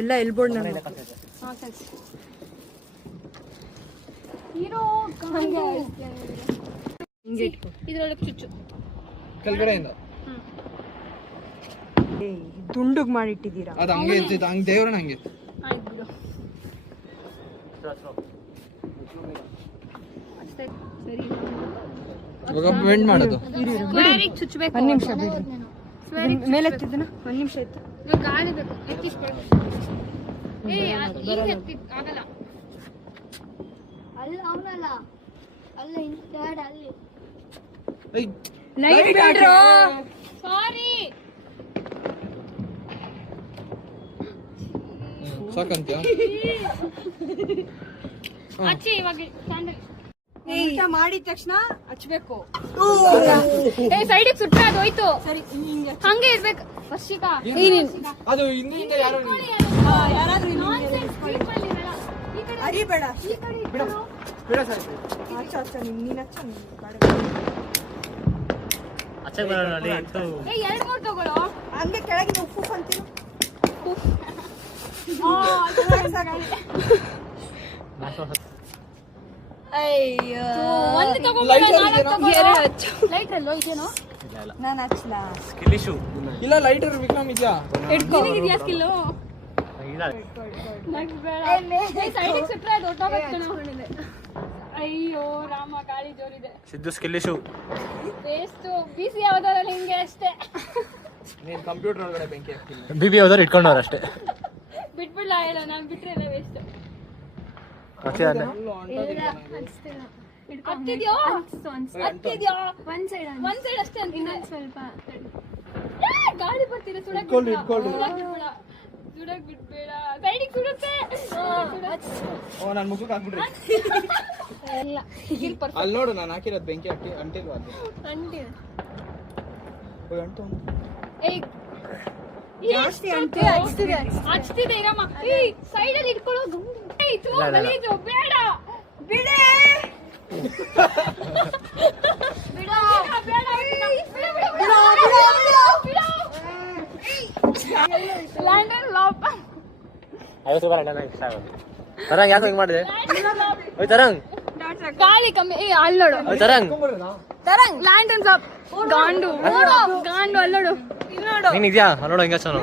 ಎಲ್ಲ ಎಲ್ಬೋರ್ಡ್ ಇದ್ರೊಳಗೆ ಚುಚ್ಚು ಕೆಳಗಡೆಯಿಂದ ದುಂಡುಗ್ ಮಾಡಿಟ್ಟಿದ್ದೀರಾ. ಅದು ಹಂಗೆ ಇರ್ತಿತ್ತು, ಹಂಗೆ ದೇವ್ರನ್ನ ಹಂಗೆ ಆಯ್ತು ಬಿಡು ಸರಿ. ಇವಾಗ ಬೆಂಡ್ ಮಾಡೋದು. ಸ್ಕ್ವೇರಿಗೆ ಚುಚ್ಚಬೇಕು. ಒಂದ್ ನಿಮಿಷ ಬಿಡಿ, ಮೇಲೆ ಎತ್ತಿದ್ದನ ಒಂದ್ ನಿಮಿಷ ಎತ್ತು. ಗಾಳಿ ಬೇಕು, ಎತ್ತಿಸ್ಕೊಳ್ಬೇಕು. ಆಗಲ್ಲ ಅಲ್ಲ ಅವನಲ್ಲ, ಅಲ್ಲ ಇನ್ಸ್ಟಾಡ್ ಅಲ್ಲಿ ಲೈಟ್ ಬಿಡ್ರೋ. ಸಾರಿ ಸಾಕಂತ್ಯ ಅಚ್ಚಿ ಇವಾಗ ಕ್ಯಾಂಡಲ್ ಊಟ ಮಾಡಿದ ತಕ್ಷಣ ಹಚ್ಬೇಕು. ಸೈಡಿಗೆ ಸುಟ್ರೆ ಅದು ಹೋಯ್ತು. ಸರಿ ಹಂಗೆ ಇರ್ಬೇಕು. ವರ್ಷಿಕಾ ಅದು ಹಿಂದಿಂದ ಯಾರೋ ಅರಿಬೇಡ. ಬಿಡ ಸರ್. ನೀನ್ ಹಚ್ಚ. ಎರಡು ಮೂರು ತಗೊಳ್ಳೋ. ಹಂಗೆ ಕೆಳಗಿನ ಉಪ್ಪು ಅಂತೀವಿ. ಅಯ್ಯೋ ಒಂದು ತಗೊಂಡು ಲೈಟರ್ ಅಲ್ಲೋ ಇದೇನೋ. ನಾನು ಹಚ್ಚಲ. ಇಲ್ಲ ಲೈಟರ್ ವಿಕ್ರಮ್ ಇದೆಯಾ? ಇದೆಯಾ ಸ್ಕಿಲ್ಲು? ಸೈಡಿಗೆ ಸುಟ್ರೆ ಅದು ಹೊಟ್ಟೋಗುತ್ತೆ. ಅಯ್ಯೋ ರಾಮ, ಗಾಳಿ ಜೋರಿದೆ. ಸಿದ್ದು ಸ್ಕಿಲ್ಲಿಶು ವೇಸ್ಟ್. ಬಿಸಿ ಯಾವ್ದಾರಲ್ಲಿ ಹಿಂಗೆ ಅಷ್ಟೇ. ನೀನ್ ಕಂಪ್ಯೂಟರ್ ಒಳಗಡೆ ಬೆಂಕಿ ಹಾಕ್ತೀನಿ. ಬಿಬಿ ಯಾವ್ದಾರು ಇಟ್ಕೊಂಡವ್ರ ಅಷ್ಟೇ. ಬಿಟ್ಬಿಡ್ಲ ಇಲ್ಲ, ನಾನು ಬಿಟ್ರೆ ಎಲ್ಲ ವೇಸ್ಟ್. ಹತ್ತಿದ್ಯೋ ಒಂದ್ ಸೈಡ್ ಅಷ್ಟೇ ಅಂತ. ಇನ್ನೊಂದು ಸ್ವಲ್ಪ ಗಾಳಿ ಬರ್ತಿದೆ. ಸುಡಕ್ ಬಿಡ್ಬೇಡ, ಸೈಡಿಗೆ ಸುಡುತ್ತೆ. ನನ್ ಮುಖಕ್ಕೆ ಹಾಕ್ಬಿಡ್ರಿ. ಅಲ್ಲಿ ನೋಡು, ನಾನು ಹಾಕಿರೋದು ಬೆಂಕಿ ಹಾಕಿ ಅಂಟಿಲ್ವಾ ಅದು? ಜಾಸ್ತಿ ಹಚ್ತಿದೆ ಇರಮ್ಮ. ಸೈಡ್ ಅಲ್ಲಿ ಇಟ್ಕೊಳ್ಳೋ. ಬೇಡ ಬಿಡೆ. ತರಂಗ್ ಯಾಕೆ ಹಿಂಗ್ ಮಾಡಿದೆ? ತರಂಗ್ ಗಾಳಿ ಕಮ್ಮಿ. ಅಲ್ಲಿ ನೋಡು ತರಂಗ್ ಲ್ಯಾಂಡನ್ ಗಾಂಡು ಗಾಂಡು. ಅಲ್ಲಿ ನೋಡು, ಇಲ್ಲಿ ನೋಡು. ನೀನ್ ಇದ್ಯಾ? ನೋಡು ಹಿಂಗ ನೋಡು.